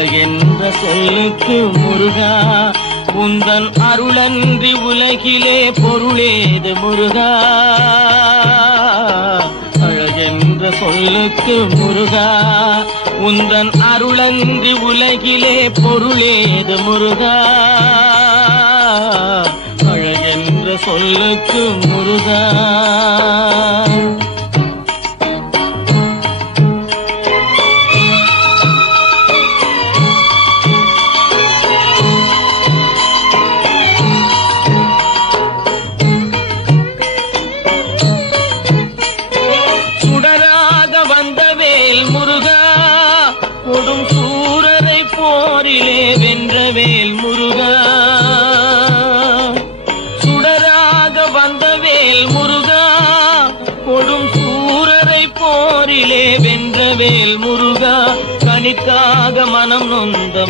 அழகென்ற சொல்லுக்கு முருகா, உந்தன் அருளன்றி உலகிலே பொருளேது முருகா. அழகென்ற சொல்லுக்கு முருகா, உந்தன் அருளன்றி உலகிலே பொருளேது முருகா. அழகென்ற சொல்லுக்கு முருகா. கொடும் சூரரை போரிலே வென்றவேல் முருகா. சுடராக வந்தவேல் முருகா, கொடும் சூரரை போரிலே வென்றவேல் முருகா. கணிக்காக மனம் நொந்த